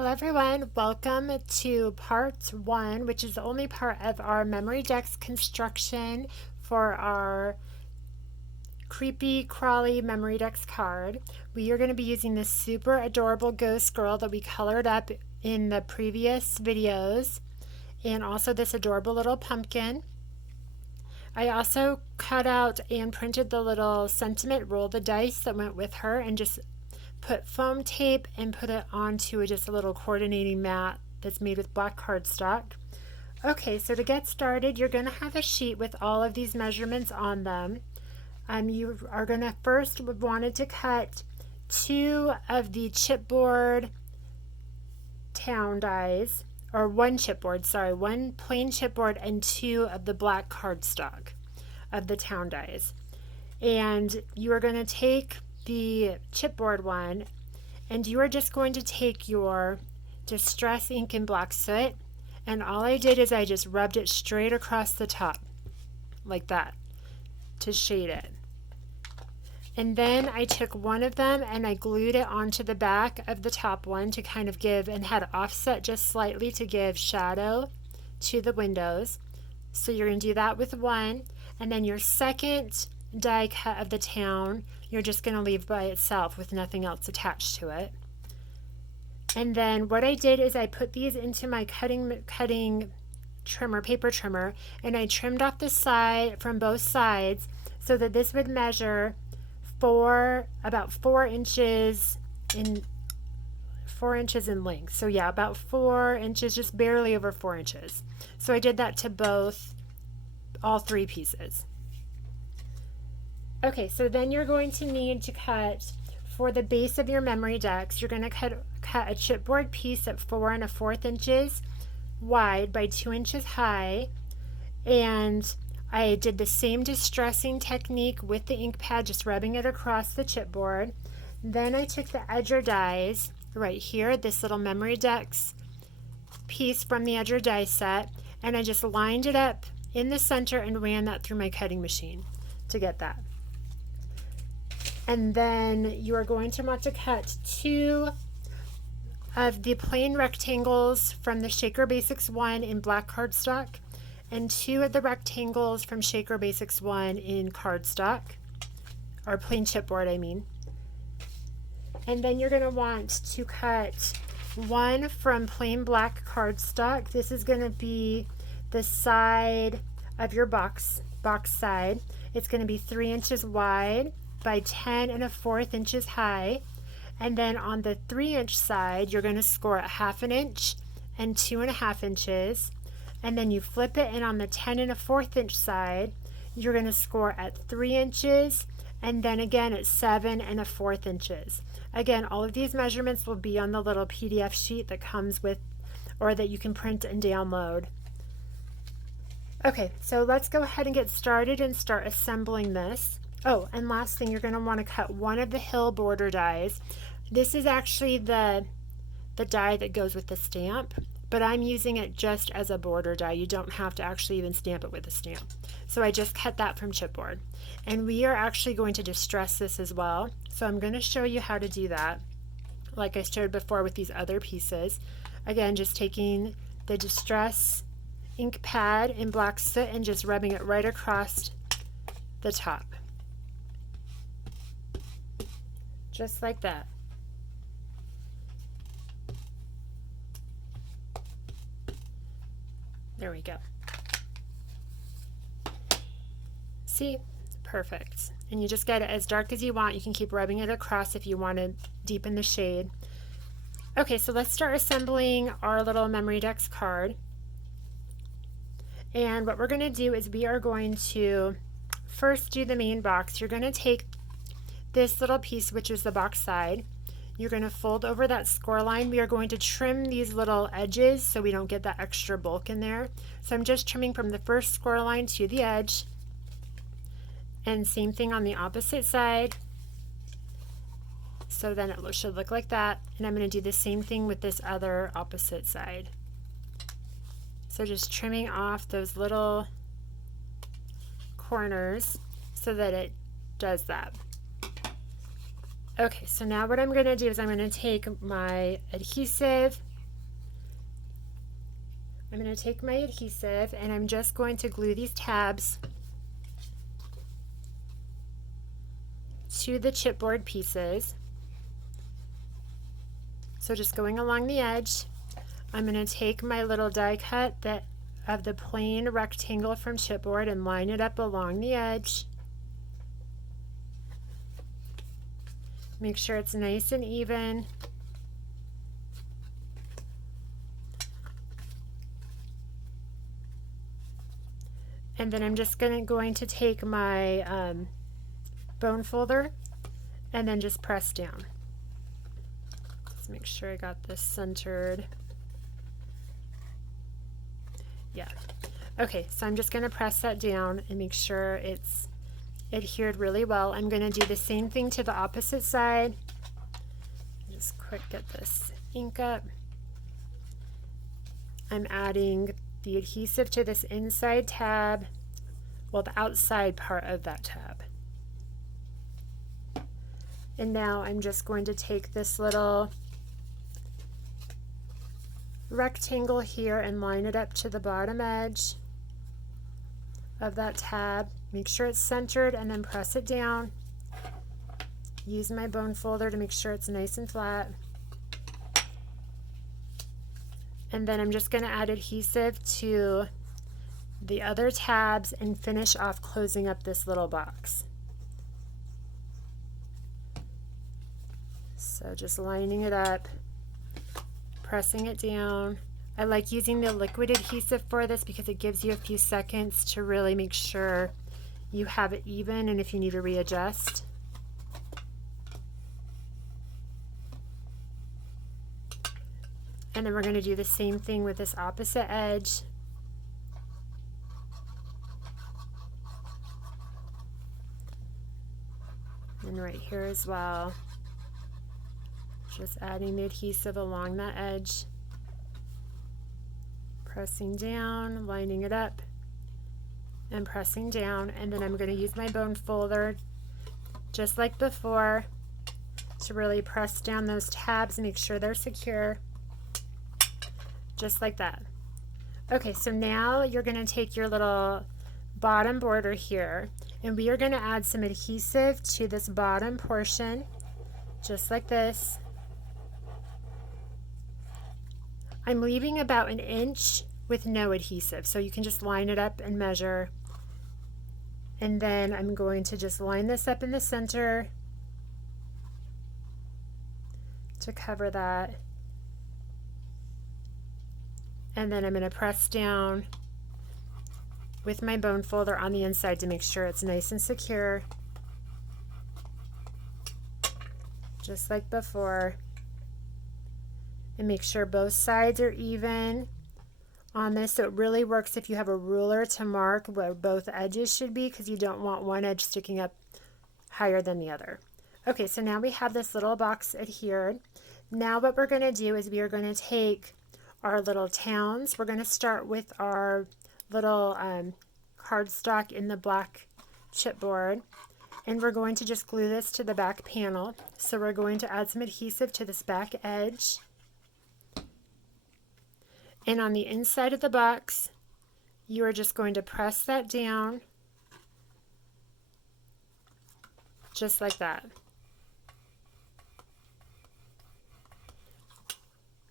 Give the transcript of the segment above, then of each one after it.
Hello everyone, welcome to part 1, which is the only part of our memory decks construction for our creepy Crawly memory decks card. We are going to be using this super adorable ghost girl that we colored up in the previous videos, and also this adorable little pumpkin. I also cut out and printed the little sentiment roll the dice that went with her and just put foam tape and put it onto just a little coordinating mat that's made with black cardstock. Okay, so to get started, you're going to have a sheet with all of these measurements on them. You are going to first wanted to cut 2 of the chipboard town dies, or one chipboard, sorry, one plain chipboard and 2 of the black cardstock of the town dies. And you are going to take the chipboard one, and you are just going to take your distress ink and black soot, and all I did is I just rubbed it straight across the top like that to shade it. And then I took one of them and I glued it onto the back of the top one to kind of give, and had it offset just slightly to give shadow to the windows. So you're going to do that with one, and then your second die cut of the town you're just going to leave by itself with nothing else attached to it. And then what I did is I put these into my cutting trimmer, paper trimmer, and I trimmed off the side from both sides so that this would measure about 4 inches in length. So yeah, about 4 inches, just barely over 4 inches. So I did that to all 3 pieces. Okay, so then you're going to need to cut, for the base of your memory decks, you're going to cut a chipboard piece at 4 1/4 inches wide by 2 inches high. And I did the same distressing technique with the ink pad, just rubbing it across the chipboard. Then I took the edger dies right here, this little memory decks piece from the edger die set, and I just lined it up in the center and ran that through my cutting machine to get that. And then you are going to want to cut 2 of the plain rectangles from the Shaker Basics 1 in black cardstock, and 2 of the rectangles from Shaker Basics 1 in cardstock, or plain chipboard, I mean. And then you're going to want to cut 1 from plain black cardstock. This is going to be the side of your box side. It's going to be 3 inches wide by 10 1/4 inches high. And then on the 3-inch side, you're going to score at 1/2 inch and 2 1/2 inches. And then you flip it, and on the 10 1/4 inch side, you're going to score at 3 inches, and then again at 7 1/4 inches. Again, all of these measurements will be on the little PDF sheet that comes with, or that you can print and download. Okay, so let's go ahead and get started and start assembling this. Oh, and last thing, you're going to want to cut 1 of the hill border dies. This is actually the die that goes with the stamp, but I'm using it just as a border die. You don't have to actually even stamp it with a stamp. So I just cut that from chipboard. And we are actually going to distress this as well. So I'm going to show you how to do that, like I showed before with these other pieces. Again, just taking the distress ink pad in black soot and just rubbing it right across the top. Just like that. There we go. See? Perfect. And you just get it as dark as you want. You can keep rubbing it across if you want to deepen the shade. Okay, so let's start assembling our little memory decks card. And what we're going to do is we are going to first do the main box. You're going to take this little piece, which is the box side. You're going to fold over that score line. We are going to trim these little edges so we don't get that extra bulk in there. So I'm just trimming from the first score line to the edge. And same thing on the opposite side. So then it should look like that. And I'm going to do the same thing with this other opposite side. So just trimming off those little corners so that it does that. Okay, so now what I'm going to do is I'm going to take my adhesive I'm going to take my adhesive and I'm just going to glue these tabs to the chipboard pieces. So just going along the edge, I'm going to take my little die cut of the plain rectangle from chipboard and line it up along the edge. Make sure it's nice and even. And then I'm just going to take my bone folder and then just press down. Let's make sure I got this centered. Yeah. Okay, so I'm just going to press that down and make sure it's adhered really well. I'm going to do the same thing to the opposite side. Just quick get this ink up. I'm adding the adhesive to this inside tab, well, the outside part of that tab. And now I'm just going to take this little rectangle here and line it up to the bottom edge of that tab. Make sure it's centered and then press it down. Use my bone folder to make sure it's nice and flat. And then I'm just going to add adhesive to the other tabs and finish off closing up this little box. So just lining it up, pressing it down. I like using the liquid adhesive for this because it gives you a few seconds to really make sure you have it even and if you need to readjust. And then we're going to do the same thing with this opposite edge. And right here as well. Just adding the adhesive along that edge. Pressing down, lining it up, and pressing down. And then I'm going to use my bone folder, just like before, to really press down those tabs and make sure they're secure. Just like that. Okay, so now you're going to take your little bottom border here and we are going to add some adhesive to this bottom portion, just like this. I'm leaving about 1 inch with no adhesive, so you can just line it up and measure. And then I'm going to just line this up in the center to cover that. And then I'm going to press down with my bone folder on the inside to make sure it's nice and secure, just like before. And make sure both sides are even on this. So it really works if you have a ruler to mark where both edges should be, because you don't want one edge sticking up higher than the other. Okay, so now we have this little box adhered. Now what we're going to do is we are going to take our little towns. We're going to start with our little cardstock in the black chipboard, and we're going to just glue this to the back panel. So we're going to add some adhesive to this back edge, and on the inside of the box you are just going to press that down just like that.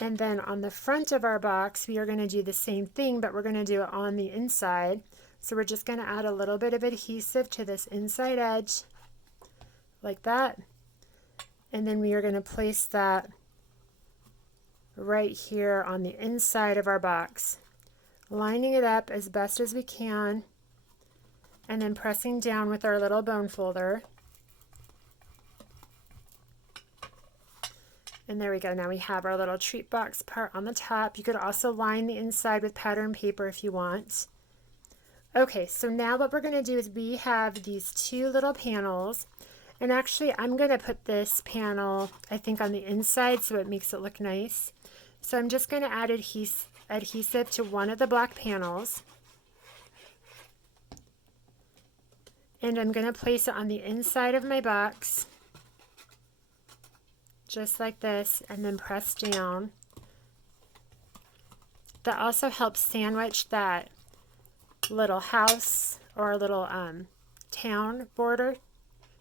And then on the front of our box, we are going to do the same thing, but we're going to do it on the inside. So we're just going to add a little bit of adhesive to this inside edge, like that. And then we are going to place that right here on the inside of our box, lining it up as best as we can, and then pressing down with our little bone folder. And there we go. Now we have our little treat box part on the top. You could also line the inside with pattern paper if you want. Okay, so now what we're going to do is we have these two little panels. And actually, I'm going to put this panel, I think, on the inside so it makes it look nice. So I'm just going to add adhesive to one of the black panels. And I'm going to place it on the inside of my box, just like this, and then press down. that also helps sandwich that little house or little town border.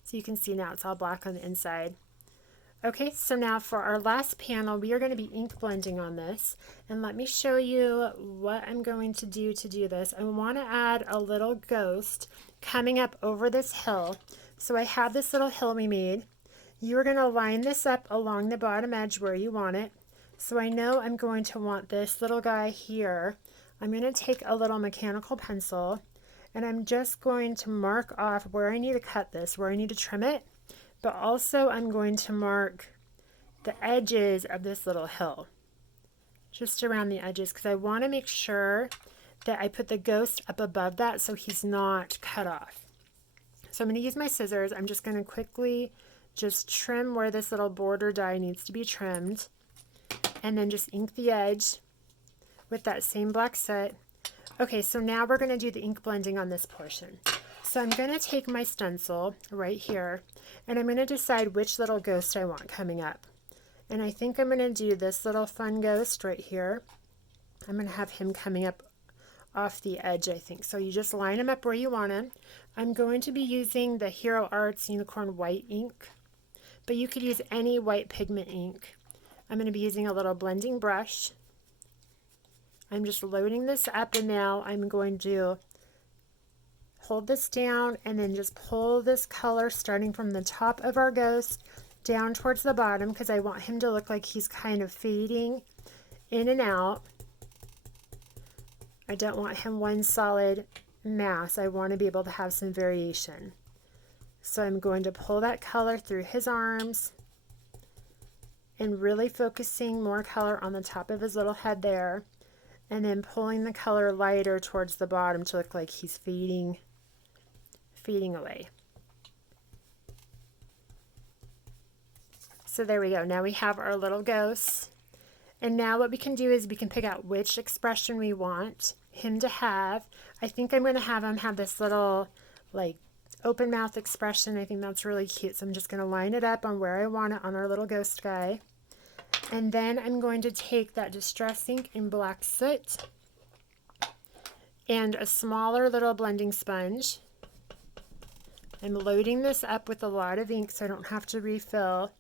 So you can see now it's all black on the inside. Okay, so now for our last panel, we are going to be ink blending on this. And let me show you what I'm going to do this. I want to add a little ghost coming up over this hill. So I have this little hill we made. You're going to line this up along the bottom edge where you want it. So I know I'm going to want this little guy here. I'm going to take a little mechanical pencil and I'm just going to mark off where I need to cut this, where I need to trim it. But also I'm going to mark the edges of this little hill, just around the edges, because I want to make sure that I put the ghost up above that so he's not cut off. So I'm going to use my scissors. I'm just going to quickly just trim where this little border die needs to be trimmed, and then just ink the edge with that same black soot. Okay, so now we're going to do the ink blending on this portion. So I'm going to take my stencil right here and I'm going to decide which little ghost I want coming up. And I think I'm going to do this little fun ghost right here. I'm going to have him coming up off the edge, I think. So you just line him up where you want him. I'm going to be using the Hero Arts Unicorn White ink, but you could use any white pigment ink. I'm going to be using a little blending brush. I'm just loading this up and now I'm going to hold this down and then just pull this color starting from the top of our ghost down towards the bottom, because I want him to look like he's kind of fading in and out. I don't want him one solid mass. I want to be able to have some variation. So I'm going to pull that color through his arms and really focusing more color on the top of his little head there, and then pulling the color lighter towards the bottom to look like he's fading away. So there we go. Now we have our little ghost. And now what we can do is we can pick out which expression we want him to have. I think I'm going to have him have this little like open mouth expression. I think that's really cute. So I'm just going to line it up on where I want it on our little ghost guy. And then I'm going to take that distress ink in black soot and a smaller little blending sponge. I'm loading this up with a lot of ink so I don't have to refill.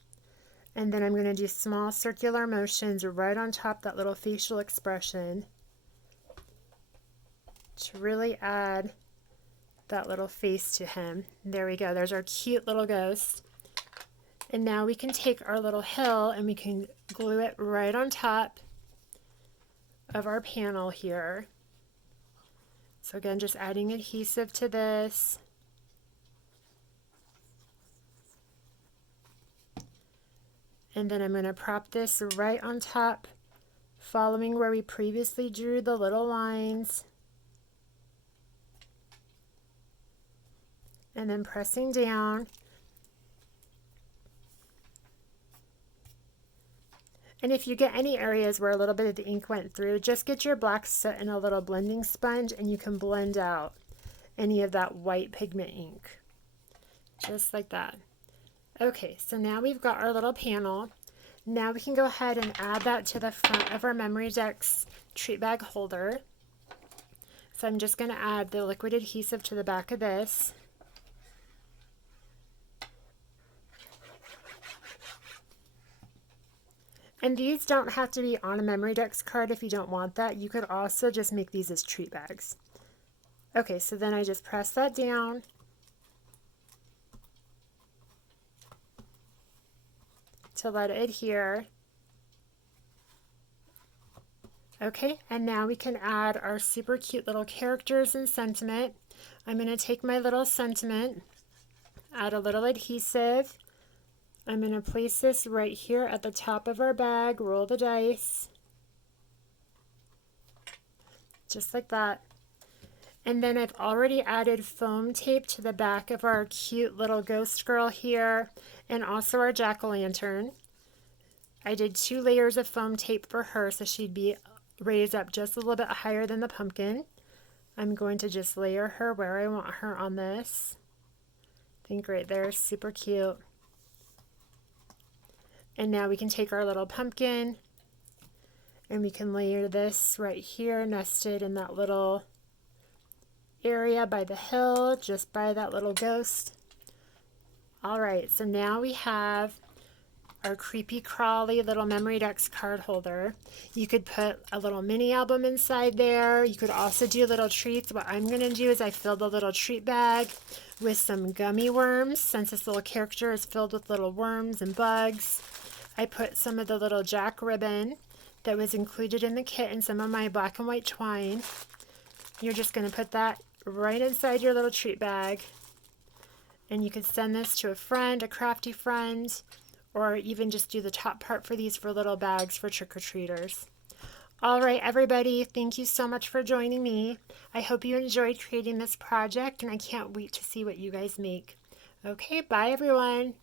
And then I'm going to do small circular motions right on top that little facial expression to really add that little face to him. There we go. There's our cute little ghost. And now we can take our little hill and we can glue it right on top of our panel here. So again, just adding adhesive to this. And then I'm going to prop this right on top, following where we previously drew the little lines. And then pressing down. And if you get any areas where a little bit of the ink went through, just get your black soot and a little blending sponge and you can blend out any of that white pigment ink. Just like that. Okay, so now we've got our little panel. Now we can go ahead and add that to the front of our Memory Decks treat bag holder. So I'm just going to add the liquid adhesive to the back of this. And these don't have to be on a Memory Decks card if you don't want that. You could also just make these as treat bags. Okay, so then I just press that down. To let it adhere. Okay, and now we can add our super cute little characters and sentiment. I'm going to take my little sentiment, add a little adhesive. I'm going to place this right here at the top of our bag, roll the dice, just like that. And then I've already added foam tape to the back of our cute little ghost girl here, and also our jack-o'-lantern. I did 2 layers of foam tape for her so she'd be raised up just a little bit higher than the pumpkin. I'm going to just layer her where I want her on this. I think right there, super cute. And now we can take our little pumpkin And we can layer this right here, nested in that little area by the hill, just by that little ghost. All right, so now we have our creepy crawly little memory decks card holder. You could put a little mini album inside there. You could also do little treats. What I'm going to do is I filled a little treat bag with some gummy worms, since this little character is filled with little worms and bugs. I put some of the little jack ribbon that was included in the kit and some of my black and white twine. You're just going to put that right inside your little treat bag. And you could send this to a friend, a crafty friend, or even just do the top part for these for little bags for trick-or-treaters. All right, everybody, thank you so much for joining me. I hope you enjoyed creating this project, and I can't wait to see what you guys make. Okay, bye, everyone.